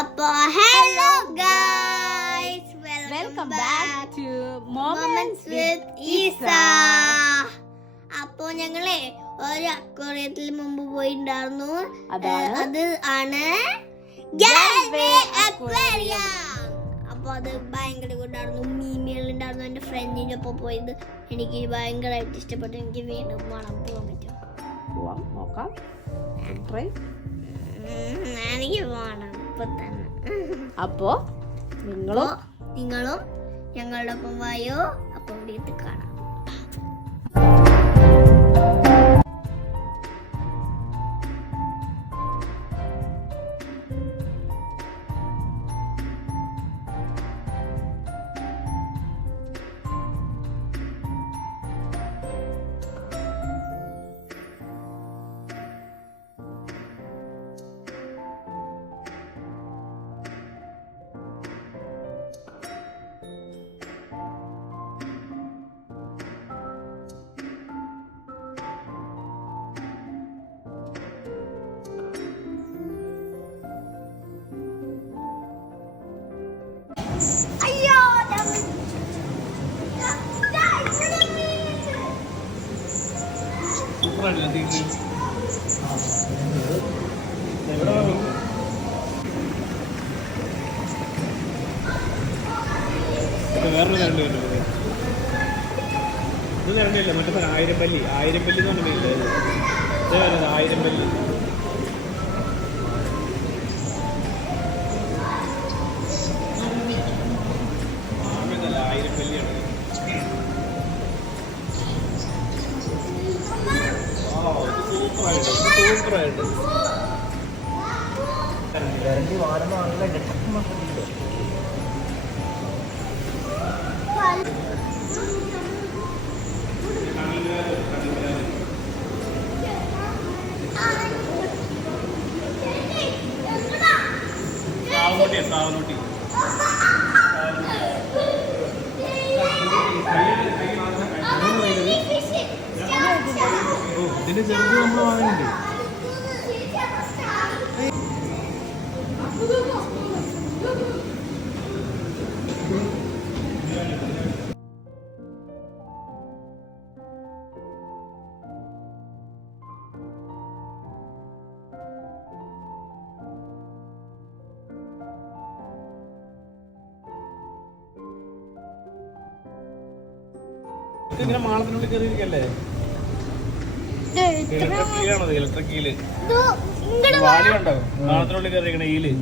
അപ്പോ hello guys, welcome back to moments with Eesa. അപ്പോ ഞങ്ങളെ ഒരു അക്വേറിയത്തിൽ മുമ്പ് പോയിട്ടുണ്ടായിരുന്നു. അത് ആണ് ഗാൽവേ അക്വേറിയം. അപ്പൊ അത് ഭയങ്കര കൂട്ടായിരുന്നു. മീനുകളുണ്ടായിരുന്നു. എൻ്റെ ഫ്രണ്ടിൻ്റെ ഒപ്പം പോയത് എനിക്ക് ഭയങ്കരമായിട്ട് ഇഷ്ടപ്പെട്ടു. എനിക്ക് വീണ്ടും പോകാൻ പറ്റുമോ? നോക്കാം. എനിക്ക് പോകണം ഇപ്പൊ തന്നെ. അപ്പോ നിങ്ങളും ഞങ്ങളുടെ ഒപ്പം വായോ. അപ്പൊ ഇവിടെ കാണാം. അയ്യോ, വേറൊരു കരണ്ട് കണ്ടത് ഇത് കരണ്ടില്ല. മറ്റേ ആയിരംപല്ലി എന്ന് പറഞ്ഞ മീനില്ല. ഇത് വരുന്നത് ആയിരംപല്ലി. ആമേന്നല്ല, ആയിരംപല്ലിയാണ്. സൂപ്പറായിട്ട് കരണ്ടി വാടുന്ന ആളുടെ കാവനൂട്ടി ഇതിന്റെ ചെറുത് നമ്മൾ വാങ്ങുന്നുണ്ട്. ഇങ്ങനെ മാളത്തിനുള്ളിൽ കയറിയിരിക്കല്ലേ? Electric electric ഈല് വാലിയുണ്ടോ? മാളത്തിനുള്ളിൽ കയറിയിരിക്കണ ഈല്.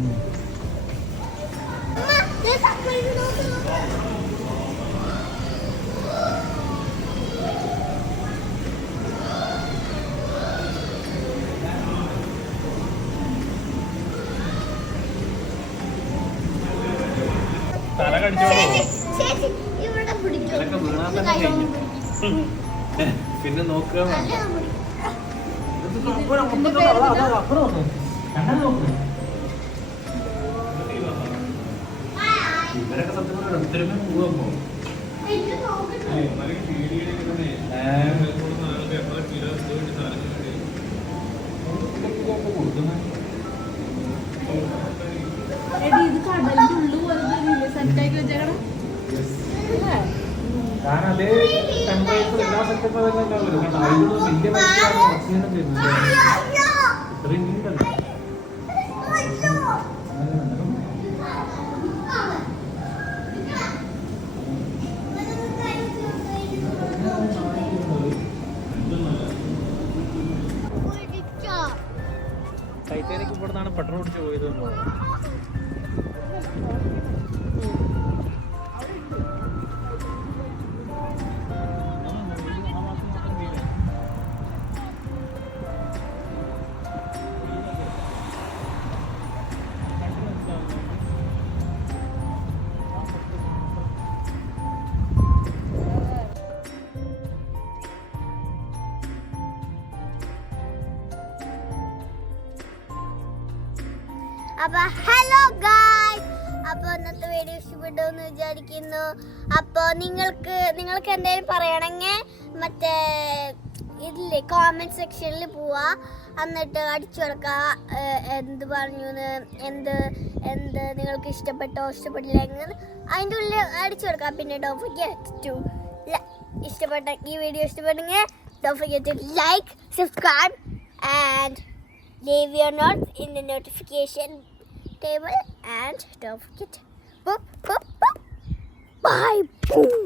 തല കടിച്ചോളൂ. ഇതൊക്കെ വീണാൻ തന്നെ കഴിഞ്ഞു. പിന്നെ നോക്കുക. ഇവരൊക്കെ സത്യം പറഞ്ഞാൽ ഒത്തിരി പോകുമ്പോ കാരണം അതേ ടെമ്പറേച്ചർ എല്ലാ സെറ്റപ്പും തന്നെ ഉണ്ടാവില്ല. കാരണം അതിലൊന്നും വലിയ പൈസയാണ് ഓക്സിജനും തരുന്നത്. ഇത്രയും നീണ്ടല്ലോ. ടൈറ്റാനിക് ഇവിടെ നിന്നാണ് പെട്രോൾ അടിച്ച് പോയത്. അപ്പൊ ഹലോ ഗായ്സ്, അപ്പൊ ഇന്നത്തെ വീഡിയോ ഇഷ്ടപ്പെട്ടു വിചാരിക്കുന്നു. അപ്പൊ നിങ്ങൾക്ക് എന്തെങ്കിലും പറയണമെങ്കിൽ മറ്റേ ഇതില്ലേ കോമെന്റ് സെക്ഷനിൽ പോവാ, എന്നിട്ട് അടിച്ചു കൊടുക്കുക എന്ത് പറഞ്ഞു എന്ത് എന്ത് നിങ്ങൾക്ക് ഇഷ്ടപ്പെട്ടില്ല എന്ന് അതിൻ്റെ ഉള്ളിൽ അടിച്ചു കൊടുക്കുക. പിന്നെ ഡോണ്ട് ഫർഗെറ്റ് ടു ഇഷ്ടപ്പെട്ട ഈ വീഡിയോ ഇഷ്ടപ്പെട്ടെങ്കിൽ don't forget to like, subscribe and leave your notes in the notification table and don't forget boop, boop, boop. Bye. Boom.